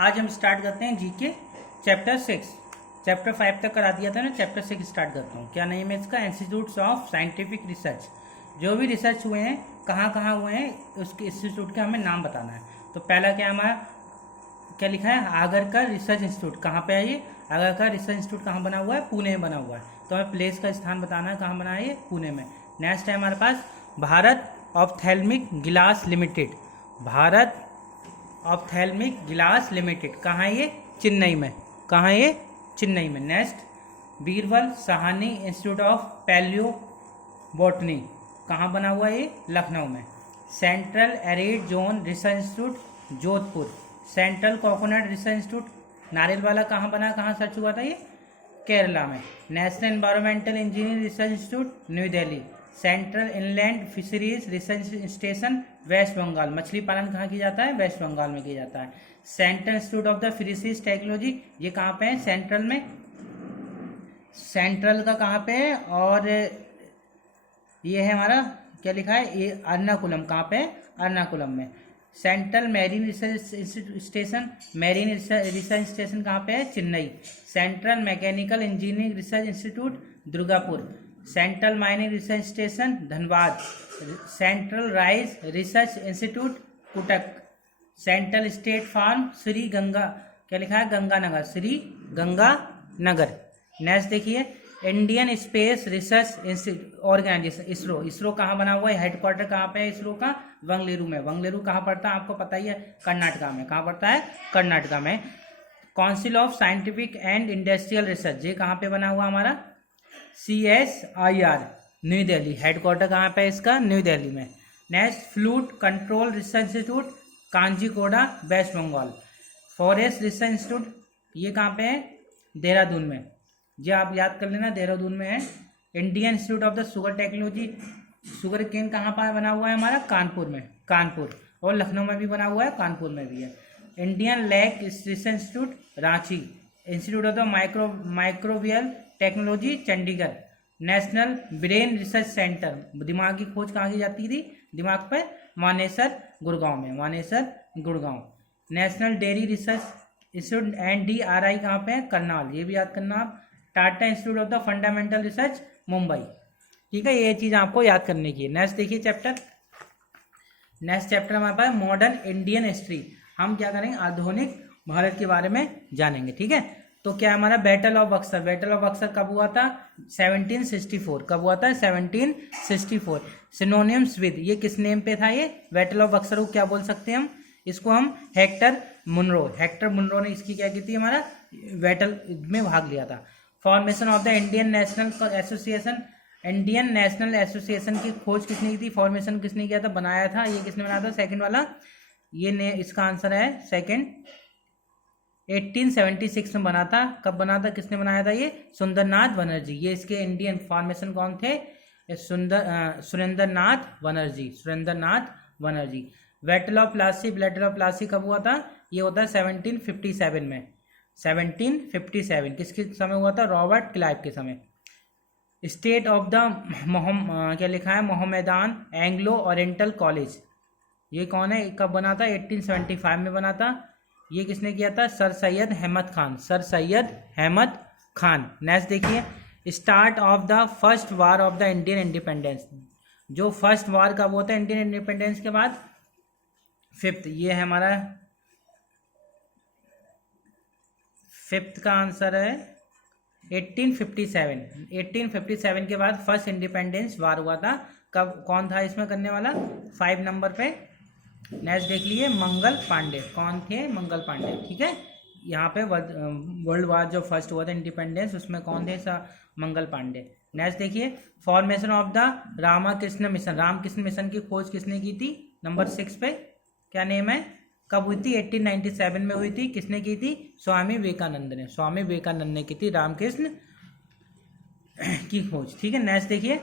आज हम स्टार्ट करते हैं जीके चैप्टर 6। चैप्टर 5 तक करा दिया था ना, चैप्टर 6 स्टार्ट करता हूँ। क्या नेम है इसका? Institutes of scientific research. जो भी रिसर्च हुए हैं, कहाँ कहाँ हुए हैं, उसके इंस्टीट्यूट के हमें नाम बताना है। तो पहला क्या हमारा क्या लिखा है? Agarkar research institute. कहाँ पे है ये? आगरकर रिसर्च इंस्टीट्यूट कहाँ बना हुआ है? पुणे में बना हुआ है। तो हमें प्लेस का स्थान बताना है, कहाँ बना है ये? पुणे में। नेक्स्ट है हमारे पास भारत ऑप्थेल्मिक गिलास लिमिटेड। भारत ऑप्थेल्मिक गिलास लिमिटेड कहाँ है ये? चेन्नई में। कहाँ है ये? चेन्नई में। Next Birbal Sahni institute of palaeobotany. कहाँ बना हुआ है ये? लखनऊ में। Central arid zone research institute Jodhpur. Central coconut research institute नारियल वाला कहाँ बना, कहाँ सर्च हुआ था ये? केरला में। National environmental engineering research institute New Delhi. Central inland fisheries research station West Bengal. मछली पालन कहाँ किया जाता है? वेस्ट बंगाल में किया जाता है। Central institute of the fisheries technology, ये कहाँ पे है? सेंट्रल में। सेंट्रल का कहाँ पे है? और ये है हमारा क्या लिखा है? ये एर्नाकुलम। कहाँ पे है? एर्नाकुलम में। Central marine research station, marine research station कहाँ पे है? Chennai. Central mechanical engineering research institute Durgapur. Central mining research station Dhanbad. Central rice research institute Cuttack. Central state farm Shri Ganga, क्या लिखा है? गंगानगर, श्री गंगानगर। नेक्स्ट देखिए Indian space research organisation ISRO. ISRO कहाँ बना हुआ है? हेडक्वार्टर कहाँ पे है इसरो का? बंगलुरु में। बंगलुरु कहाँ पड़ता है आपको पता ही है? कर्नाटका में। कहाँ पड़ता है? कर्नाटका में। Council of scientific and industrial research, ये कहाँ पे बना हुआ हमारा? CSIR new Delhi. हेडक्वार्टर कहाँ पे है इसका? न्यू दिल्ली में। Next fluid control research institute Kanjikode West Bengal. Forest research institute ये कहाँ पे है? देहरादून में। जी आप याद कर लेना, देहरादून में है। Indian institute of the sugar technology, sugar cane कहाँ पर बना हुआ है हमारा? कानपुर में। कानपुर। और लखनऊ में भी बना हुआ है, कानपुर में भी है। Indian lac research institute Ranchi. Institute of the microbial technology Chandigarh. National brain research centre, दिमाग की खोज कहाँ की जाती थी? दिमाग पे? मानेसर गुड़गांव में। Manesar Gurgaon. National dairy research institute NDRI कहाँ पे है? करनाल, ये भी याद करना आप। Tata institute of the fundamental research Mumbai. ठीक है, ये चीज आपको याद करने की है। नेक्स्ट देखिए चैप्टर। नेक्स्ट चैप्टर हमारे पास मॉडर्न इंडियन हिस्ट्री। हम क्या करेंगे? आधुनिक भारत के बारे में जानेंगे। ठीक है, तो क्या हमारा battle of Buxar. Battle of Buxar कब हुआ था? 1764। कब हुआ था? 1764। सिनोनिम्स विद, ये किस नेम पे था ये? बैटल ऑफ बक्सर को क्या बोल सकते हैं हम? इसको हम हेक्टर मुनरो। हेक्टर मुनरो ने इसकी क्या की थी? हमारा बैटल में भाग लिया था। Formation of the Indian national association. Indian national association की खोज किसने की थी? फॉर्मेशन किसने किया था? बनाया था। ये किसने बनाया था? सेकंड वाला। ये ने इसका आंसर है सेकंड। 1876 में बना था। कब बना था? किसने बनाया था ये? सुंदरनाथ बनर्जी। ये इसके इंडियन फॉर्मेशन कौन थे? Surendranath Banerjee. Surendranath Banerjee. Battle of Plassey. Battle of Plassey कब हुआ था? ये होता है 1757 में। 1757 किसके समय हुआ था? रॉबर्ट क्लाइव के समय। स्टेट ऑफ द क्या लिखा है? मोहम्मदान एंग्लो ओरिएंटल कॉलेज, ये कौन है? कब बना था? 1875 में बना था। ये किसने किया था? Sir Syed Ahmed Khan. Sir Syed Ahmed Khan. Next देखिए start of the first war of the Indian independence. जो फर्स्ट वार कब होता है इंडियन इंडिपेंडेंस के बाद? 5th। ये है हमारा 5th का आंसर है 1857। 1857 के बाद फर्स्ट इंडिपेंडेंस वार हुआ था। कब? कौन था इसमें करने वाला? 5 नंबर पे। नेक्स्ट देख लिए मंगल पांडे। कौन थे? मंगल पांडे। ठीक है, यहाँ पे वर्ल्ड वार जो फर्स्ट हुआ था इंडिपेंडेंस, उसमें कौन थे? मंगल पांडे। नेक्स्ट देखिए formation of the Ramakrishna Mission. Ramakrishna Mission की खोज किसने की थी? नंबर 6 पे। क्या नेम है? कब हुई थी? 1897 में हुई थी। किसने की थी? स्वामी विवेकानंद ने। स्वामी विवेकानंद ने की थी रामकृष्ण की खोज। ठीक है, नेक्स्ट देखिए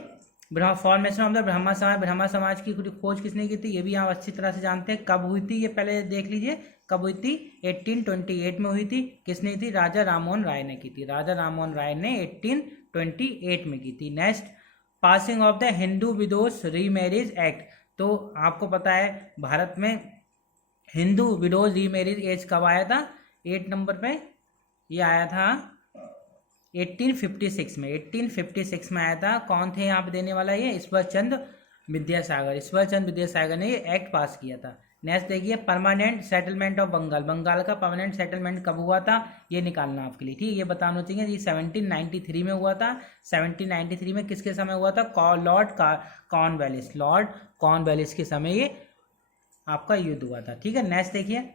फॉर्मेशन ऑफ द ब्रह्मा समाज। ब्रह्मा समाज की खोज किसने की थी? ये भी आप अच्छी तरह से जानते हैं। कब हुई थी ये पहले देख लीजिए। कब हुई थी? 1828 में हुई थी। किसने की थी? राजा राममोहन राय ने की थी। राजा राममोहन राय ने 1828 में की थी। Next passing of the Hindu widows remarriage act. तो आपको पता है भारत में हिंदू विडोज रीमैरिज एज कब आया था? 8 नंबर पे ये आया था 1856 में। 1856 में आया था। कौन थे यहाँ पे देने वाला? ये ईश्वर चंद्र विद्यासागर। ईश्वर चंद्र विद्यासागर ने ये एक्ट पास किया था। नेक्स्ट देखिए, permanent settlement of Bengal. Bengal का परमानेंट सेटलमेंट कब हुआ था, ये निकालना आपके लिए, ठीक है। ये बताना चाहिए। ये 1793 में हुआ था। 1793 में किसके समय हुआ था? Lord Cornwallis. लॉर्ड कॉर्नवालिस के समय ये आपका युद्ध हुआ था, ठीक है। नेक्स्ट देखिए,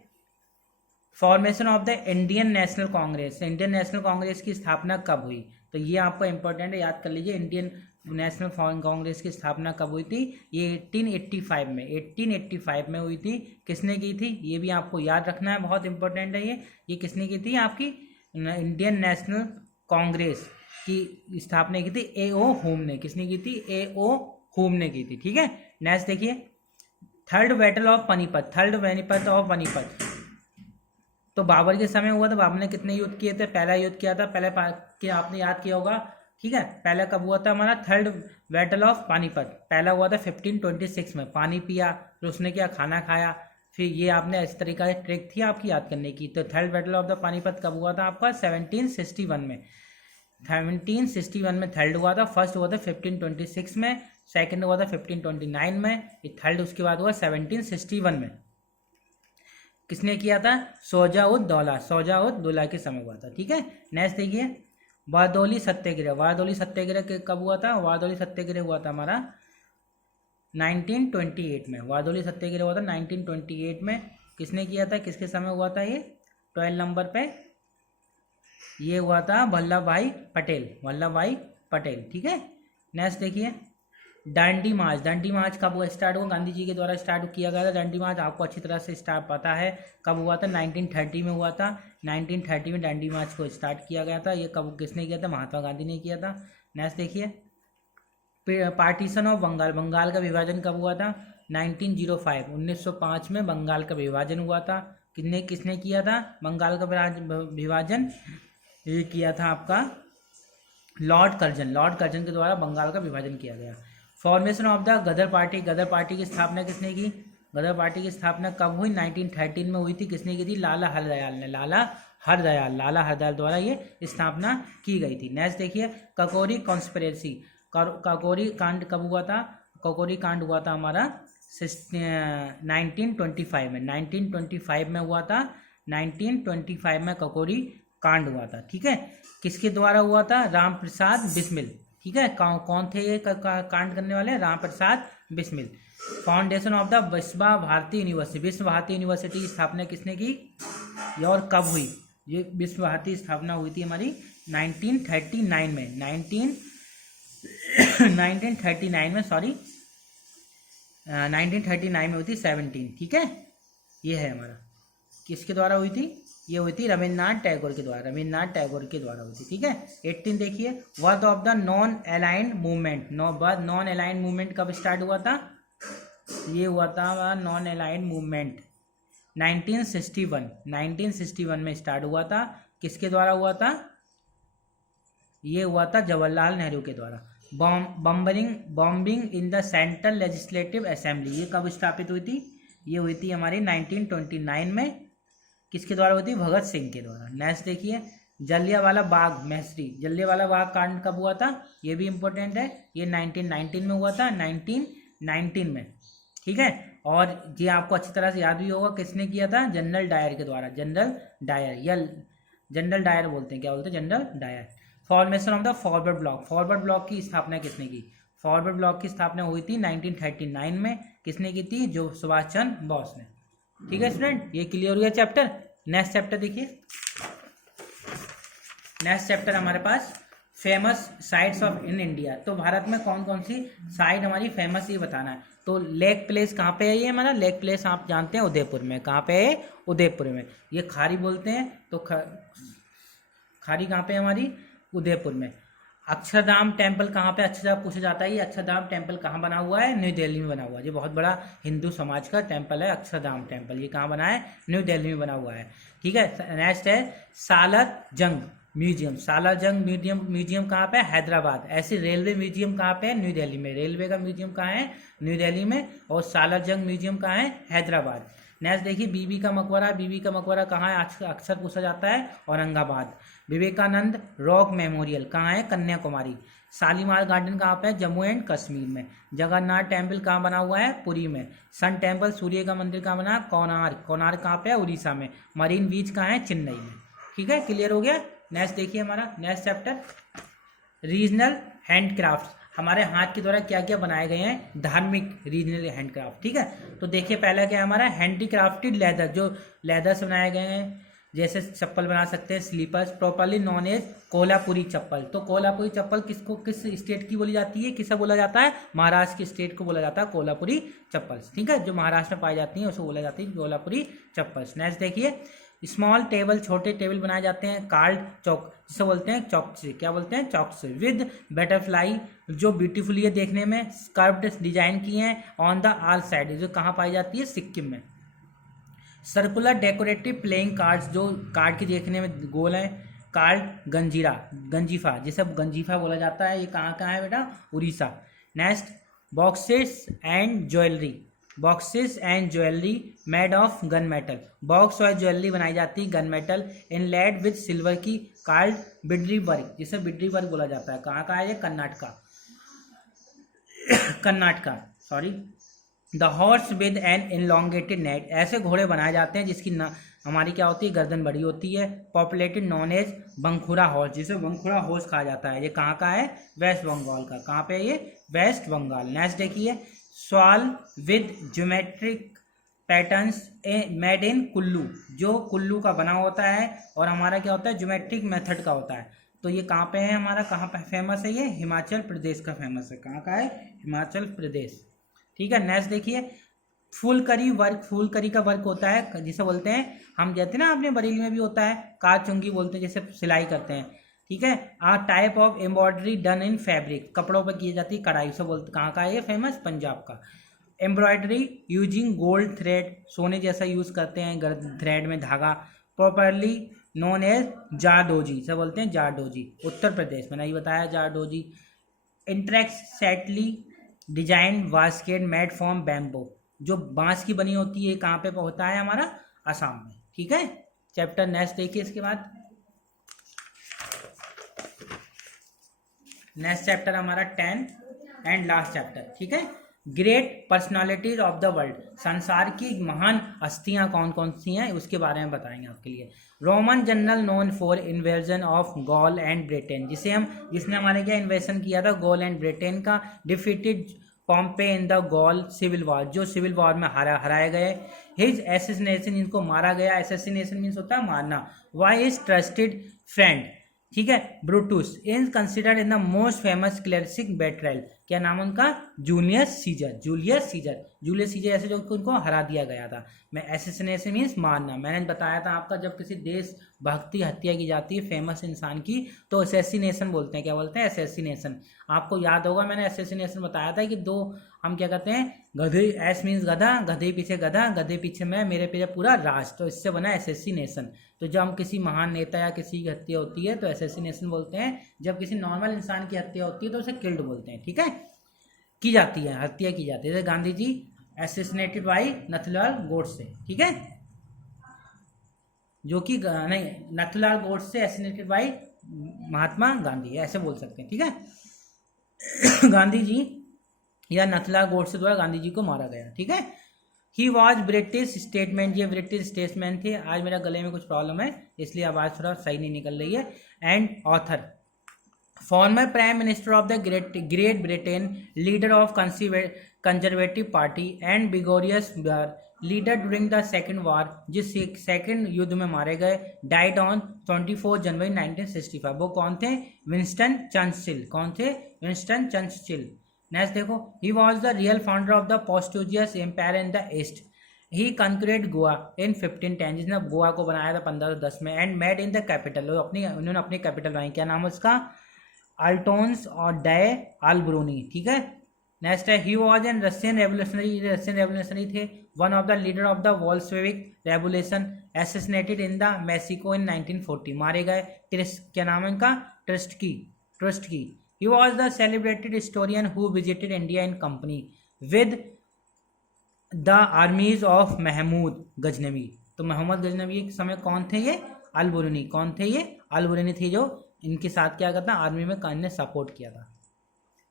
formation of the Indian national Congress. Indian national Congress की स्थापना कब हुई? तो ये आपको इंपॉर्टेंट है, याद कर लीजिए। इंडियन नेशनल कांग्रेस की स्थापना कब हुई थी? ये 1885 में। 1885 में हुई थी। किसने की थी? ये भी आपको याद रखना है, बहुत इंपॉर्टेंट है ये किसने की थी? आपकी इंडियन नेशनल कांग्रेस की स्थापना की थी A.O. होम ने। किसने की थी? A.O. होम ने की थी, ठीक है। नेक्स्ट देखिए, third battle of Panipat. Third Panipat of Panipat तो बाबर के समय हुआ था। बाबर ने कितने युद्ध किए थे? पहला युद्ध किया था, कि आपने याद किया होगा, ठीक है। पहला कब हुआ था हमारा? थर्ड बैटल ऑफ पानीपत पहला हुआ था 1526 में। पानी पिया, फिर उसने क्या? खाना खाया। फिर ये आपने इस तरीका से ट्रिक थी आपकी याद करने की। तो third battle of the Panipat कब हुआ था आपका? 1761 में। 1761 में थर्ड हुआ था। फर्स्ट हुआ था 1526 में, सेकंड हुआ था 1529 में, ये थर्ड उसके बाद हुआ 1761 में। किसने किया था? शौजा-उद-दौला। शौजा-उद-दौला के समय हुआ था, ठीक है। नेक्स्ट देखिए, बारदौली सत्याग्रह। बारदौली सत्याग्रह कब हुआ था? बारदौली सत्याग्रह हुआ था हमारा 1928 में। बारदौली सत्याग्रह हुआ था 1928 में। किसने किया था? किसके समय हुआ था? ये 12 नंबर पे ये हुआ था वल्लभ भाई पटेल। वल्लभ भाई पटेल, ठीक है। नेक्स्ट देखिए, दांडी मार्च। दांडी मार्च कब स्टार्ट हुआ? गांधी जी के द्वारा स्टार्ट किया गया था दांडी मार्च। आपको अच्छी तरह से स्टार्ट पता है कब हुआ था? 1930 में हुआ था। 1930 में दांडी मार्च को स्टार्ट किया गया था। ये कब किसने किया था? महात्मा गांधी ने किया था। नेक्स्ट देखिए, पार्टीशन ऑफ बंगाल। बंगाल का विभाजन कब हुआ था? 1905। 1905 में बंगाल का विभाजन हुआ था। किसने किया था बंगाल का विभाजन? ये किया था आपका लॉर्ड कर्जन। लॉर्ड कर्जन के द्वारा बंगाल का विभाजन किया गया। Formation of the Ghadar Party. Ghadar Party की स्थापना किसने की? गदर पार्टी की स्थापना कब हुई? 1913 में हुई थी। किसने की थी? लाला हरदयाल ने। लाला हरदयाल द्वारा ये स्थापना की गई थी। नेक्स्ट देखिए, ककोरी कॉन्स्पिरेसी। ककोरी कांड कब हुआ था? ककोरी कांड हुआ था हमारा 1925 में। 1925 में हुआ था। 1925 में ककोरी कांड हुआ था, ठीक है। किसके द्वारा हुआ था? राम प्रसाद बिस्मिल, ठीक है। कौन थे ये कांड करने वाले? Ram Prasad Bismil. Foundation of the विश्व भारती यूनिवर्सिटी। विश्व भारती यूनिवर्सिटी की स्थापना किसने की? ये और कब हुई? ये विश्व भारती स्थापना हुई थी हमारी 1939 में। 1939 में, सॉरी 1939 में हुई थी 17, ठीक है। ये है हमारा, किसके द्वारा हुई थी? ये हुई थी रविन्द्रनाथ टैगोर के द्वारा। रविन्द्रनाथ टैगोर के द्वारा हुई थी, ठीक है। 18 देखिए, worth of the non aligned movement. Non aligned movement कब स्टार्ट हुआ था? ये हुआ था नॉन अलाइंड मूवमेंट 1961 में स्टार्ट हुआ था। किसके द्वारा हुआ था? ये हुआ था जवाहरलाल नेहरू के द्वारा। Bombing in the central legislative assembly, ये कब स्थापित हुई थी? ये हुई थी हमारी 1929 में। किसके द्वारा हुई थी? भगत सिंह के द्वारा। नेक्स्ट देखिए, जलियांवाला बाग मैसरी। जलियांवाला बाग कांड कब हुआ था? ये भी इंपॉर्टेंट है। ये 1919 में हुआ था। 1919 में, ठीक है। और ये आपको अच्छी तरह से याद भी होगा, किसने किया था? जनरल डायर के द्वारा। जनरल डायर या जनरल डायर बोलते हैं, क्या बोलते हैं? General Dyer. Formation of the Forward Bloc. Forward Bloc की स्थापना किसने की? फॉरवर्ड ब्लॉक की स्थापना हुई थी 1939 में। किसने की थी? जो सुभाष चंद्र बोस ने, ठीक है स्टूडेंट। ये क्लियर हुआ चैप्टर। नेक्स्ट चैप्टर देखिए। नेक्स्ट चैप्टर हमारे पास famous sites of in India. तो भारत में कौन कौन सी साइट हमारी फेमस, ये बताना है। तो लेक प्लेस कहाँ पे है? ये हमारा लेक प्लेस आप जानते हैं उदयपुर में। कहाँ पे है? उदयपुर में। ये खारी बोलते हैं, तो खारी कहाँ पे है हमारी? उदयपुर में। अक्षरधाम टेम्पल कहाँ पे? अक्षरधाम पूछा जाता है। ये अक्षरधाम टेम्पल कहाँ बना हुआ है? न्यू दिल्ली में बना हुआ है। ये बहुत बड़ा हिंदू समाज का टेम्पल है अक्षरधाम टेम्पल। ये कहाँ बना है? न्यू दिल्ली में बना हुआ है, ठीक है। नेक्स्ट है सालार जंग म्यूजियम। सालार जंग म्यूजियम कहाँ पे? हैदराबाद। ऐसे रेलवे म्यूजियम कहाँ पे है? न्यू दिल्ली में। रेलवे का म्यूजियम कहाँ है? न्यू दिल्ली में। और सालार जंग म्यूजियम कहाँ है? हैदराबाद। नेक्स्ट देखिए बीबी का मकबरा। बीबी का मकबरा कहाँ है, अक्सर पूछा जाता है, औरंगाबाद। विवेकानंद रॉक मेमोरियल कहाँ है, कन्याकुमारी। शालीमार गार्डन कहाँ पे है, जम्मू एंड कश्मीर में। जगन्नाथ टेम्पल कहाँ बना हुआ है, पुरी में। सन टेम्पल सूर्य का मंदिर कहाँ बना, कोणार्क। कोणार्क कहाँ पे है, उड़ीसा में। मरीन बीच कहाँ है, चेन्नई में। ठीक है, क्लियर हो गया। नेक्स्ट देखिए हमारा नेक्स्ट चैप्टर रीजनल हैंडक्राफ्ट। हमारे हाथ के द्वारा क्या क्या बनाए गए हैं धार्मिक रीजनल हैंडक्राफ्ट। ठीक है, तो देखिए पहला क्या है हमारा हैंडीक्राफ्टेड लेदर, जो लेदर से बनाए गए हैं, जैसे चप्पल बना सकते हैं slippers, properly known as Kolhapuri chappal. तो कोल्हापुरी चप्पल किसको, किस स्टेट की बोली जाती है, किसे बोला जाता है, महाराष्ट्र की स्टेट को बोला जाता है कोल्हापुरी चप्पल्स। ठीक है, जो महाराष्ट्र में पाई जाती है उसको बोला जाती है कोल्हापुरी चप्पल्स। नेक्स्ट देखिए स्मॉल टेबल, छोटे टेबल बनाए जाते हैं कार्ड चौक, जिसे बोलते हैं चौक से, क्या बोलते हैं, चौक से। विद बटरफ्लाई, जो ब्यूटीफुली है देखने में, कर्व्ड डिजाइन किए हैं ऑन द ऑल साइड, जो कहाँ पाई जाती है, सिक्किम में। सर्कुलर डेकोरेटिव प्लेइंग कार्ड्स, जो कार्ड की देखने में गोल है, कार्ड गंजीरा, गंजीफा, जिसे गंजीफा बोला जाता है, ये कहाँ कहाँ है बेटा, Orissa. Next boxes and jewellery, boxes and jewellery made of gun metal, box और ज्वेलरी बनाई जाती है gun metal, inlaid with silver की, कार्ड बिड्री वर्क, जिसे बिड्री वर्क बोला जाता है। कहाँ का है ये, Karnataka, Karnataka sorry. The horse with an elongated neck, ऐसे घोड़े बनाए जाते हैं जिसकी हमारी क्या होती है, गर्दन बड़ी होती है। पॉपुलेटेड नॉन एज बंखुरा हॉर्स, जिसे बंखुरा हॉर्स कहा जाता है। ये कहाँ का है, वेस्ट बंगाल का। कहाँ पे है ये, वेस्ट बंगाल। नेक्स्ट देखिए shawl with geometric patterns made in Kullu, जो कुल्लू का बना होता है और हमारा क्या होता है, ज्योमेट्रिक मेथड का होता है। तो ये कहाँ पे है हमारा, कहाँ पे फेमस है, ये हिमाचल प्रदेश का फेमस है। कहाँ का है, हिमाचल प्रदेश। ठीक है, नेक्स्ट देखिए फुलकरी वर्क, फुलकरी का वर्क होता है जिसे बोलते हैं हम, कहते हैं ना अपने बरेली में भी होता है, कारचुंगी बोलते हैं, जैसे सिलाई करते हैं। ठीक है, a type of embroidery done in fabric, कपड़ों पर की जाती है कढ़ाई, से बोलते, कहाँ का है ये, फेमस पंजाब का। एम्ब्रॉयडरी यूजिंग गोल्ड थ्रेड, सोने जैसा यूज करते हैं थ्रेड में धागा। प्रॉपरली नोन एज जारडोजी, से बोलते हैं जारडोजी, उत्तर प्रदेश में, नहीं बताया zardozi. Intricately design basket made from bamboo, जो बांस की बनी होती है, कहाँ पे होता है हमारा, असम में। ठीक है, चैप्टर नेक्स्ट देखिए इसके बाद नेक्स्ट चैप्टर हमारा 10 एंड लास्ट चैप्टर। ठीक है, great personalities of the world, संसार की महान हस्तियां कौन कौन सी हैं उसके बारे में बताएंगे आपके लिए। Roman general known for invasion of Gaul and Britain, जिसने हमारे क्या इन्वेजन किया था, गॉल एंड ब्रिटेन का। Defeated Pompey in the Gaul civil war, जो सिविल वॉर में हराए गए। हिज एसेसिनेशन, इनको मारा गया, एसेसिनेशन मीन्स होता है मारना। वाई इज ट्रस्टेड फ्रेंड, ठीक है, Brutus is considered in the most famous classic betrayal, क्या नाम उनका, Julius Caesar, Julius Caesar, Julius Caesar ऐसे जो उनको हरा दिया गया था। मैं एसेसिनेशन मीन्स मारना, मैंने बताया था आपका, जब किसी देश भक्ति हत्या की जाती है फेमस इंसान की तो एसेसिनेशन बोलते हैं, क्या बोलते हैं, एसेसिनेशन। आपको याद होगा मैंने एसेसिनेशन बताया था कि दो हम क्या कहते हैं, गधे, एस मीन्स गधा, गधे पीछे गधा, गधे पीछे मैं, मेरे पीछे पूरा राज, तो इससे बना एसेसिनेशन। तो जब हम किसी महान नेता या किसी की हत्या होती है तो एसेसिनेशन बोलते हैं, जब किसी नॉर्मल इंसान की हत्या होती है तो उसे किल्ड बोलते हैं। ठीक है, की जाती है, हत्या की जाती है। जैसे गांधी जी एसेसिनेटेड बाई नथुलाल गोडसे, ठीक है, जो कि नहीं, नथुलाल गोडसे एसेसिनेटेड बाई महात्मा गांधी, ऐसे बोल सकते हैं। ठीक है, गांधी जी या नथुलाल गोडसे द्वारा गांधी जी को मारा गया। ठीक है, ही वॉज ब्रिटिश स्टेटमेंट, ये ब्रिटिश स्टेटमेंट थे। आज मेरा गले में कुछ प्रॉब्लम है इसलिए आवाज़ थोड़ा सही नहीं निकल रही है। And author, former prime minister of the Great Britain, leader of Conservative Party and vigorous leader during the second war, जिस सेकेंड युद्ध में मारे गए। डाइड ऑन 24 जनवरी 1965, वो कौन थे, विंस्टन चर्चिल। कौन थे, विंस्टन चर्चिल। नेक्स्ट देखो, he was the real founder of the Portuguese empire in the east. He conquered Goa in 1510, जिसने गोवा को बनाया था 1510 में। And made in the capital, उन्होंने अपनी कैपिटल बनाई, क्या नाम है उसका, अल्टोन्स और डे अल्ब्रूनी। ठीक है, नेक्स्ट है, he was an Russian revolutionary थे। One of the leader of the Bolshevik revolution, assassinated in the Mexico in 1940, मारे गए। क्या नाम है इनका, Trotsky. He was the celebrated historian who visited India in company with the armies of Mahmud Ghaznavi. तो मोहम्मद गजनवी के समय कौन थे ये? अल बुरनी। कौन थे ये? अल बुरनी थे जो इनके साथ क्या करता आर्मी में ने सपोर्ट किया था।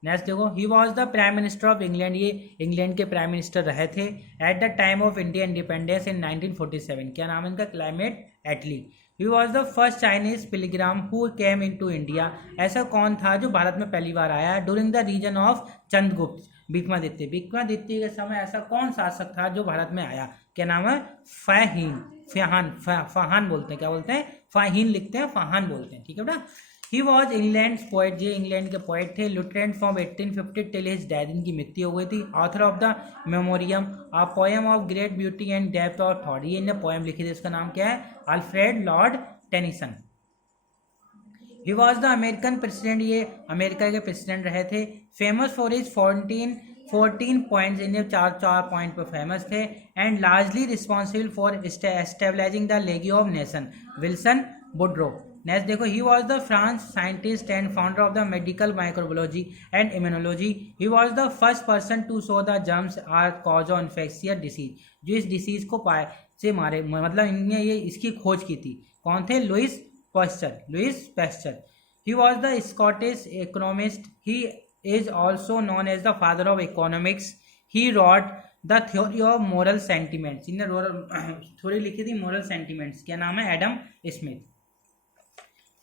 नेक्स्ट देखो, he was the prime minister of England. ये इंग्लैंड के प्राइम मिनिस्टर रहे थे at the time of India independence in 1947। क्या नाम है इनका? Clement Attlee. He was the first Chinese pilgrim who came in to India. ऐसा कौन था जो भारत में पहली बार आया? During the reign of Chandragupta Vikramaditya. Vikramaditya के समय ऐसा कौन शासक था जो भारत में आया? क्या नाम है? फहान बोलते हैं। क्या बोलते हैं? फाहीन लिखते हैं, फहान बोलते हैं। ठीक है बेटा। He was England poet. ये इंग्लैंड के पोएट थे। Literate from 1850 till his death. इनकी मृत्यु हो गई थी। Author of the memoriam, a poem of great beauty and depth of thought. ये इन्हें पोएम लिखी थी, इसका नाम क्या है? Alfred Lord Tennyson. He was the American president. ये अमेरिका के प्रेसिडेंट रहे थे। Famous for his 14 points. इन्हें चार पॉइंट पर फेमस थे। And largely responsible for establishing the league of nation, Wilson Woodrow. Next देखो, he was the France scientist and founder of the medical microbiology and immunology. He was the first person to show the germs are cause of infectious disease. जो इस disease को पाए से मारे, मतलब इन्होंने ये इसकी खोज की थी। कौन थे? Louis Pasteur. He was the Scottish economist. He is also known as the father of economics. He wrote the theory of moral sentiments. इन्हें थ्योरी लिखी थी मोरल सेंटिमेंट्स। क्या नाम है? Adam Smith.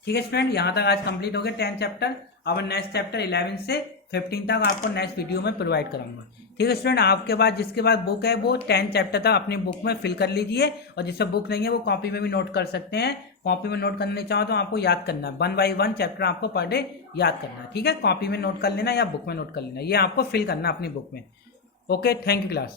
ठीक है स्टूडेंट, यहाँ तक आज कंप्लीट हो गया 10 चैप्टर। अब नेक्स्ट चैप्टर 11 से 15 तक आपको नेक्स्ट वीडियो में प्रोवाइड करूंगा। ठीक है स्टूडेंट, आपके पास जिसके पास बुक है वो 10 चैप्टर तक अपनी बुक में फिल कर लीजिए, और जिससे बुक नहीं है वो कॉपी में भी नोट कर सकते हैं। कॉपी में नोट करने चाहो तो आपको याद करना है, 1 by 1 चैप्टर आपको पर डे याद करना है। ठीक है, कॉपी में नोट कर लेना या बुक में नोट कर लेना, ये आपको फिल करना अपनी बुक में। Okay, thank you class.